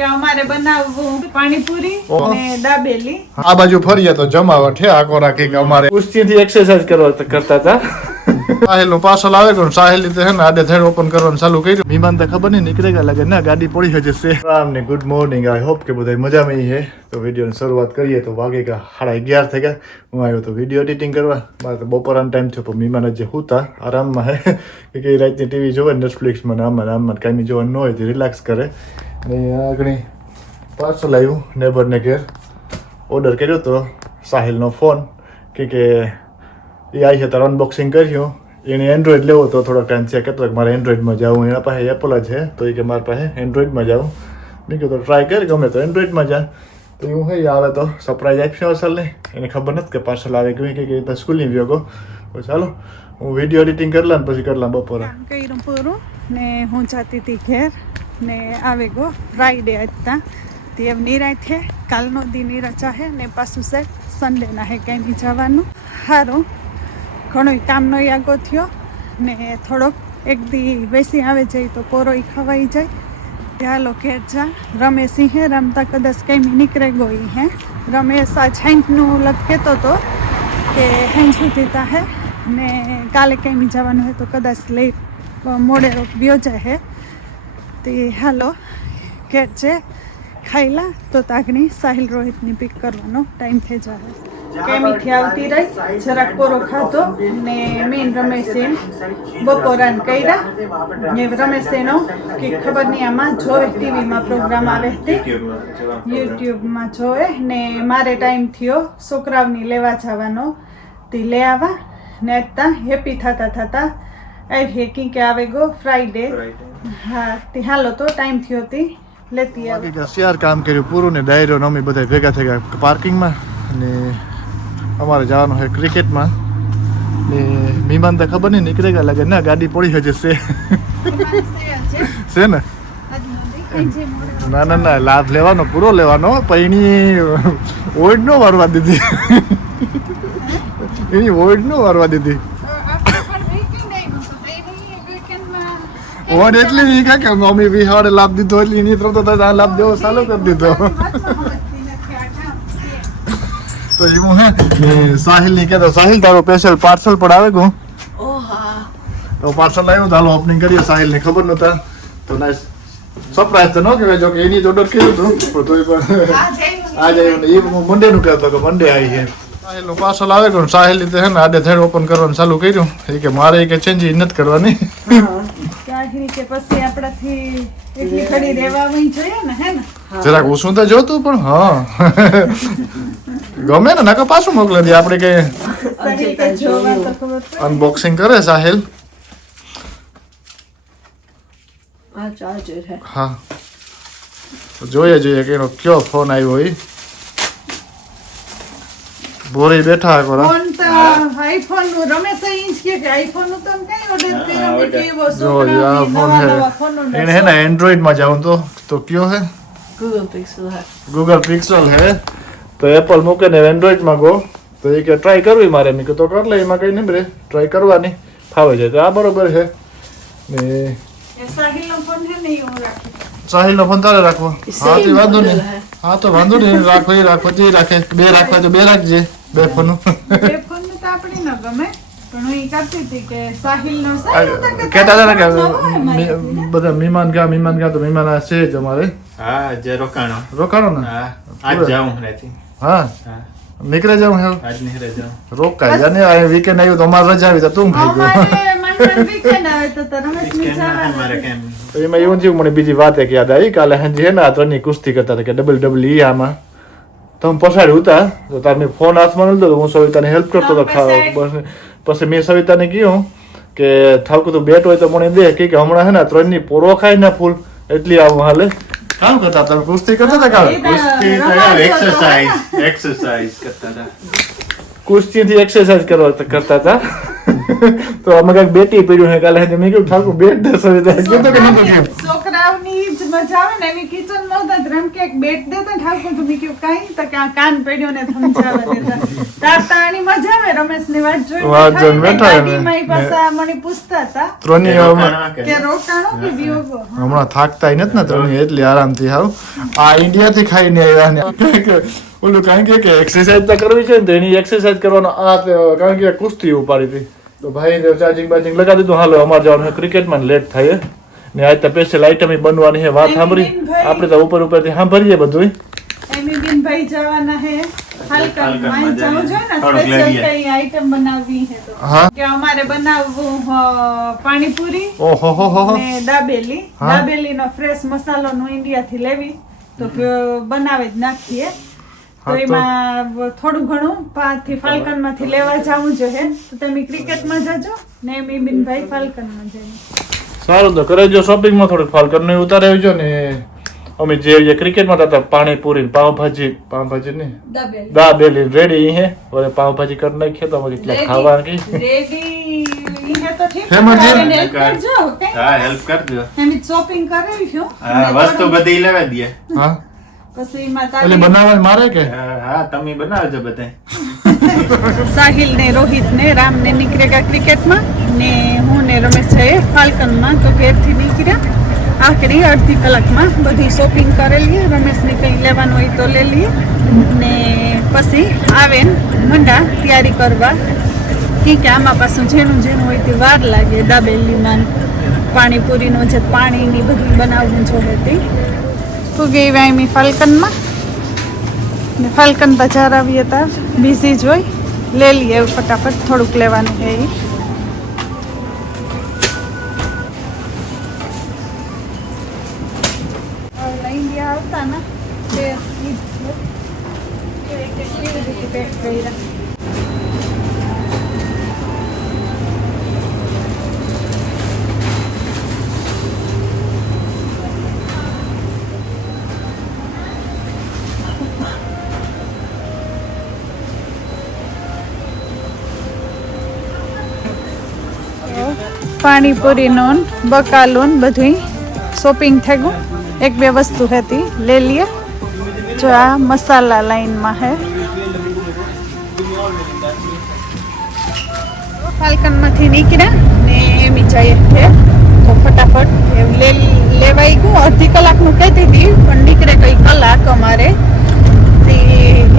કે અમારે બનાવવું પાણીપુરી અને દાબેલી. આ બાજુ ફરીએ તો જમાવટ છે આખો રાખી કે અમારે કુસ્તીથી એક્સરસાઇઝ કરતા હતા. સાહિલ નું પાર્સલ આવે કે સાહિલ રીતે છે ને આડે થેડ ઓપન કરવાનું ચાલુ કર્યું. વિમાન તો ખબર નહીં નીકળે ગયા લાગે ના ગાડી પડી હજે છે. રામને ગુડ મોર્નિંગ. આઈ હોપ કે બધા મજામાં છે. તો વિડીયોની શરૂઆત કરીએ તો વાગે કે 11:30 થઈ ગયા. હું આવ્યો તો વિડીયો એડિટિંગ કરવા. મારે તો બપોરનો ટાઈમ થયો પણ મહેમાન જે હુતા આરામમાં હે કે રાતની ટીવી જોવે નેટફ્લિક્સમાં આમાં કાંઈ જોવાનું ન હોય તો રિલેક્સ કરે. અને આગળ પાર્સલ આવ્યું નેબરને ઘેર. ઓર્ડર કર્યો તો સાહિલનો ફોન કે એ આવી છે તારે અનબોક્સિંગ કર્યું. એને એન્ડ્રોઈડ લેવો તો થોડોક ટાઈમ છે કહેતો કે મારે એન્ડ્રોઈડમાં જાઉં. એના પાસે એપલ જ છે તો એ કે મારા પાસે એન્ડ્રોઈડમાં જાઉં. મેં કીધું તો ટ્રાય કર ગમે તો એન્ડ્રોઈડમાં જા. તો એવું હોય આવે તો સરપ્રાઈઝ આપશે અસલને. એને ખબર નથી કે પાર્સલ આવે કે સ્કૂલની વ્યોગો. તો ચાલો હું વિડીયો એડિટિંગ કરલા ને પછી કરલા બપોરે કર્યું પૂરું ને હું જતી હતી ઘેર ને આવે ગો ફ્રાઈડે હતા તે નિરાય છે. કાલનો દી નિરાચા હે ને પાછું છે સન્ડે ના હે કંઈ બી જવાનું. સારું ઘણો કામનો યાગો થયો ને થોડોક એક દી બેસી આવે જાય તો કોરોઈ ખવાઈ જાય. ચાલો ઘેર જા. રમેશ હે રમતા કદાચ કંઈ નીકળે ગઈ હે. રમેશ આ છાંટનું લગ કહેતો હતો કે હેંગ સુધી હે ને કાલે કંઈ બી જવાનું હોય તો કદાચ લઈ મોડે વ્યો જાય હે. તે હાલો ઘેર છે ખાઈલા તો તાગણી સાહિલ રોહિતની પિક કરવાનો ટાઈમ થઈ જાય. કેમીથી આવતી રહી જરાક કોરો ખાધો ને મેન રમેશે બપોરાન કર્યા ને રમેશેનો કે ખબર નહીં આમાં જોવે ટીવીમાં પ્રોગ્રામ આવે તે યુટ્યુબમાં જોવે ને મારે ટાઈમ થયો છોકરાઓની લેવા જવાનો તે લે આવવા ને અત્તા હેપી થતા આવી હેકી કે આવે ગો ફ્રાઈડે. હા તે હાલો તો ટાઈમ થયો હતી લેતી આવી. શેર કામ કર્યું પૂરું ને ડાયરો ને અમે બધા ભેગા થઈ ગયા પાર્કિંગમાં. અને અમારે જવાનું છે ક્રિકેટમાં ને મહેમાન તો ખબર નહીં નીકળે ગયા લાગે ના ગાડી પડી હજે છે ને. ના લાભ લેવાનો પૂરો લેવાનો પણ એની ઓઈડ નો વારવા દીધી. એની ઓઈડ નો વારવા દીધી. ઓઈડ એટલી નહીં કે મમ્મી વિહાડે લાભ દીધો એટલે એની તરફ તો લાભ દેવો ચાલુ કરી દીધો. તો એવું હે સાહિલ ની કહેતો સાહિલ તારો સ્પેશિયલ પાર્સલ પણ આવે ગયું. તો પાર્સલ આવ્યું તો હાલો ઓપનિંગ કરીએ. સાહિલ ને ખબર નતા તો નાઈસ સરપ્રાઈઝ તો ન કહેવાય જો કે એની જ ઓર્ડર કર્યું હતું પણ તોય પણ આજે એ મંડે નું કહેતો કે મંડે આવી છે. સાહિલ નું પાર્સલ આવે ગયું. સાહિલ રીતે છે ને આડે થેડ ઓપન કરવાનું ચાલુ કર્યું. એ કે મારે કે ચેન્જ નથી કરવાની. કે પછી આપણાથી એટલી ઘડી રહેવાની જોઈએ ને હે ને જરાક ઓછું તો જોતું પણ હા ગમે ને નકર પાછું મોકલી દે. આપણે કે અનબોક્સિંગ કરે સાહિલ. હા જોઈએ કે એનો કયો ફોન આવ્યો હોય. બોરી બેઠા કોરા ફોન તો આઈફોન નું રમેશ ઇંચ કે આઈફોન નું તો કઈ ઓર્ડર કર્યો કે કેવો જો આ ફોન હે એને હે ને એન્ડ્રોઈડ માં જાઉં તો કયો હે ગૂગલ પિક્સેલ હે. તો એપલ મૂકે ને એન્ડ્રોઈડ માં ગો તો એ કે ટ્રાય કરવી મારે. મેં તો કર લે એમાં કઈ નહીં રે ટ્રાય કરવાની ફાવે જાય તો આ બરોબર છે. ને સાહિલ નો ફોન હે ને હું રાખી સાહિલ નો ફોન તારે રાખવો. હા તો વાંધો નહીં. હા તો વાંધો નહીં રાખો એ રાખો જે રાખે બે રાખવા તો બે રાખજે બે ફોન. બે ફોન તો આપણે ન ગમે પણ હું કરતી હતી કે સાહિલ નો કહેતા હતા કે બધા મહેમાન ગયા તો મહેમાન આ છે જ અમારે. હા જે રોકાણો ને આજ જાઉં રહેતી. હા નીકળે જાઉં હે આજ નીકળે જાઉં રોકાય જાને આ વીકેન્ડ આવ્યું તો અમારે રજા આવી તો તું ખાઈ ગયો. વીકેન્ડ આવે તો રમેશ ની મારે કેમ એમાં એવું થયું મને બીજી વાત એક યાદ આવી. કાલે હજી હે ને આ ત્રણની કુસ્તી કરતા હતા કે WWE આમાં તો હું પછાડી ઉતા તો તાર મેં ફોન હાથમાં લીધો તો હું સવિતાને હેલ્પ કરતો હતો ખાવા. પછી મેં સવિતાને કહ્યું કે થાવકું તો બેટ હોય તો મને દે કે હમણાં હે ને ત્રણની પોરો ખાય ને ફૂલ એટલી આવું હાલે. કામ કરતા તમે કુસ્તી કરતા હતા કાલે? કુસ્તી તો યાર એક્સરસાઇઝ કરતા હતા. કુસ્તીથી એક્સરસાઇઝ કરતા હતા. તો અમે કાંઈક બેટી પડ્યું છે કાલે મેં કીધું ઠાકુર બેટ દે સવે કીધું કે નતો કેમ છોકરાઓની જ મજા આવે ને એની કિચન માં હતા રમ કે એક બેટ દેતા ઠાકોર તો મેં કીધું કાંઈ તો કે આ કાન પડ્યો ને સમજાવવા દેતા તારતાની મજા આવે રમેશ ની વાત જોઈને બેઠા ને. મારી પાસે મને પૂછતા હતા ત્રણેય રોકાણા કે? કે રોકાણો કે વિયોગો હમણાં થાકતા નથી ને ત્રણેય એટલી આરામથી હાવ આ ઇન્ડિયા થી ખાઈને આવ્યા ને ઓલું કારણ કે એક્સરસાઇઝ તો કરવી છે ને તો એની એક્સરસાઇઝ કરવાનો આ કારણ કે કુસ્તી ઉપાડી હતી તો ભાઈ ચાર્જિંગ બાર્જિંગ લગાવી દીધું હાલો અમારે જવાનું ક્રિકેટમાં લેટ થાય ને આજ તો સ્પેશિયલ આઈટમ બનવાની છે વાત સાંભળી આપણે તો ઉપર ઉપરથી સાંભળીએ બધું એમીબેન ભાઈ જવાના હે હાલકનમાં હાલકનમાં જવું જોઈએ ને થોડુંક સ્પેશિયલ લઈએ. કઈ આઈટમ બનાવવી હે તો હા કે અમારે બનાવવું પાણીપુરી ઓહો હો હો ને દાબેલી હા. દાબેલીનો ફ્રેશ મસાલો નો ઇન્ડિયાથી લેવી તો બનાવે જ નાખીએ તો હા, તો- એમાં થોડું ઘણું પાથી ફાલ્કનમાંથી લેવા જવું જોઈએ તો તમે ક્રિકેટમાં જજો ને એમીબેન ભાઈ ફાલ્કનમાં જઈએ સારું તો કરે જો શોપિંગમાં થોડુંક ફાલ્કન ઉતારે આવજો ને અમે જે ક્રિકેટમાં હતા પાણીપુરી પાવભાજી ને દાબેલી દાબેલી રેડી હે હવે પાવભાજી કરી નાખીએ તો અમે કેટલા ખાવા કે રેડી હે તો ઠીક હેમંતજી. છે હેલ્પ કરજો ઓકે હા હેલ્પ કરજો એમ શોપિંગ કરાવી છું હા વસ્તુ બધી લેવા દે હા પછી એમાં એટલે તારી બનાવવાની મારે કે હા તમે બનાવજો બધાય સાહિલ ને રોહિત ને રામ ને નીકળેગા ક્રિકેટમાં ને હું ને રમેશ છે ફાલ્કનમાં તો ઘેરથી નીકળ્યા આખરી અડધી કલાકમાં બધી શોપિંગ કરેલી રમેશ ને કંઈ લેવાનું હોય તો લઈ લઈએ ને પછી આવે ને મંડા તૈયારી કરવા કે આમાં પાછું જેનું જેનું હોય તે વાર લાગે દાબેલીમાં પાણીપુરીનું જે પાણીની બધું બનાવવું જોઈએ તે તો ગઈ વાયમી ફાલ્કનમાં ને ફાલ્કન બજાર આવીએ તાર બિઝી જોઈ લે લઈએ ફટાફટ થોડુંક લેવાનું છે એ ઇન્ડિયા આવતા ને તે ઈ જ છે. કેવી રીતે પેક કર્યા પાણીપુરીનો બકાલું બધું શોપિંગ થઈ ગયું એક બે વસ્તુ હતી લઈ લઈએ જો આ મસાલા લાઈનમાં હે ફાલ્કનમાંથી નીકળ્યા ને એમ જઈએ છે તો ફટાફટ એમ લેવાઈ ગયું અડધી કલાકનું કહેતી હતી પણ નીકળે કઈ કલાક અમારે તે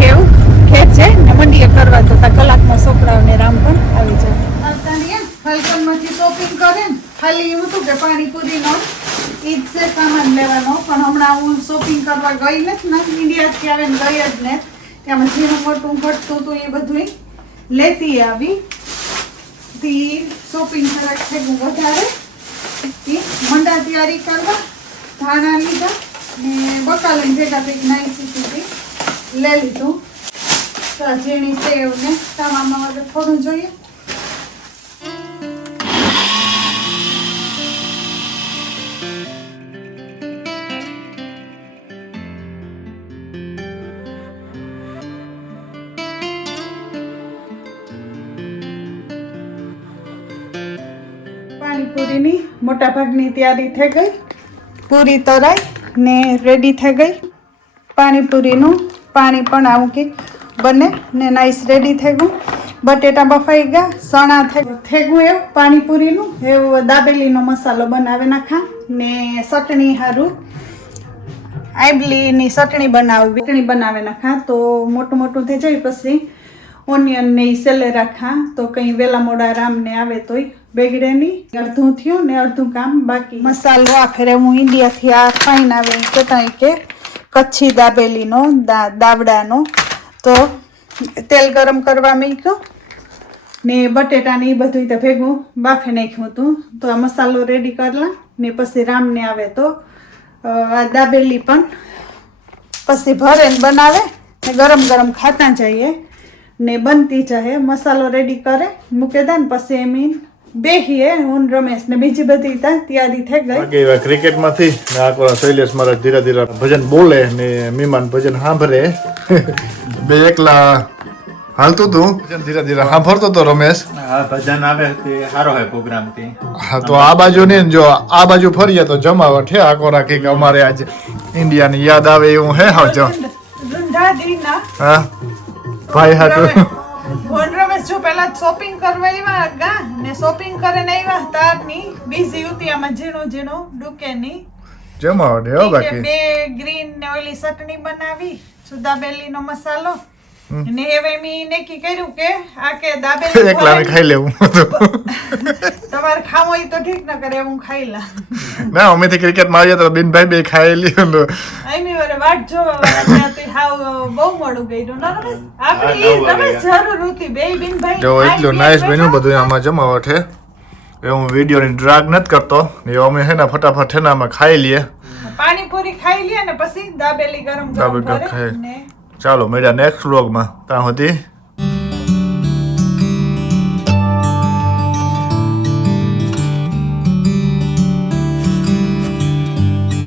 એવું ખેર છે ને મંડીએ કરવા તો કલાકમાં છોકરાઓને રામ પણ આવી જાય ફાલ્કનમાંથી શોપિંગ કરે ને ખાલી એવું હતું કે પાણીપુરીનો ઈ જ છે સામાન લેવાનો પણ હમણાં હું શોપિંગ કરવા ગઈ નથી ને ઇન્ડિયાથી આવે ને ગઈ જ ને એમાં ઝીણું મોટું ઘટતું હતું એ બધું લેતી આવી તી શોપિંગ જરાક થયું વધારે તી મંડા તૈયારી કરવા ધાણા લીધા ને બકાલાની ભેગા ભેગી નાઈ સીધી લઈ લીધું તો આ ઝીણી સેવ ને તમામાં વગર થોડું જોઈએ પાણીપુરીની મોટા ભાગની તૈયારી થઈ ગઈ પૂરી તરાઈ ને રેડી થઈ ગઈ પાણીપુરીનું પાણી પણ આવું કંઈક બને ને નાઈસ રેડી થઈ ગયું બટેટા બફાઈ ગયા સણા થઈ ગયું એવું પાણીપુરીનું એવું દાબેલીનો મસાલો બનાવી નાખા ને ચટણી સારું આંબલીની ચટણી બનાવી નાખા તો મોટું મોટું થઈ જાય પછી ઓનિયન ને ઈ સેલે રાખા તો કંઈ વેલા મોડા રામને આવે તોય બેગડે નહીં અડધું થયું ને અડધું કામ બાકી મસાલો આ ફેરે હું ઇન્ડિયાથી આ ફાઈન આવે કહેતા કે કચ્છી દાબેલીનો દાવડાનો તો તેલ ગરમ કરવા મૂક્યો ને બટેટાને એ બધું તો ભેગું બાફી નાખ્યું હતું તો આ મસાલો રેડી કરલા ને પછી રામને આવે તો આ દાબેલી પણ પછી ભરે ને બનાવે ને ગરમ ગરમ ખાતા જઈએ ને બનતી જાય મસાલો રેડી કરે મૂકે દે ને પછી એમ બેહીએ હું રમેશ ને બીજી બધી તૈયારી થઈ ગઈ બાકી ક્રિકેટ માંથી શૈલેષ મારા ધીરે ધીરે ભજન બોલે ને મહેમાન ભજન સાંભળે બે એકલા હાલતું તું ધીરે ધીરે સાંભળતો તો રમેશ. હા ભજન આવે તે સારો હોય પ્રોગ્રામ તે હા તો આ બાજુ ને જો આ બાજુ ફરીએ તો જમાવટ હે આખો રાખી કે અમારે આજે ઇન્ડિયાની યાદ આવે એવું હે હા જો રૂંઢા દીના હા ભાઈ હાટુ ભોન રમેશ જો પેલા શોપિંગ કરવા આવ્યા ગા ને શોપિંગ કરીને આવ્યા તારની બીજી ઉતિયામાં ઝીણો ડુકેની જમાવટ હે હો ઠીક છે, બાકી બે ગ્રીન ને ઓલી ચટણી બનાવી સુદાબેલીનો મસાલો ને હવે મેં નક્કી કર્યું કે આ કે દાબેલી એકલાને ખાઈ લેવું તમારે ખાવું હોય તો ઠીક ન કરે હું ખાઈ લા ના અમેથી ક્રિકેટ મારીએ તો બિનભાઈ બે ખાઈ લીધું આઈમી વારે વાટ જોવા વાળા ત્યાંથી હાવ બહુ મોડું ગયું ના રમેશ આપણે ઈ રમેશ જરૂર હતી બે બિનભાઈ જો એટલું નાઈસ બન્યું બધું આમાં જમાવટ હે એ હું વિડીયોની ડ્રાગ નથી કરતો ને અમે હે ને ફટાફટ હે ને આમાં ખાઈ લઈએ પાણીપુરી ખાઈ લે ને પછી દાબેલી ગરમ દાબેલી ગરમ ખાઈ. કરે ને ચાલો મળ્યા નેક્સ્ટ વ્લોગમાં ત્યાં સુધી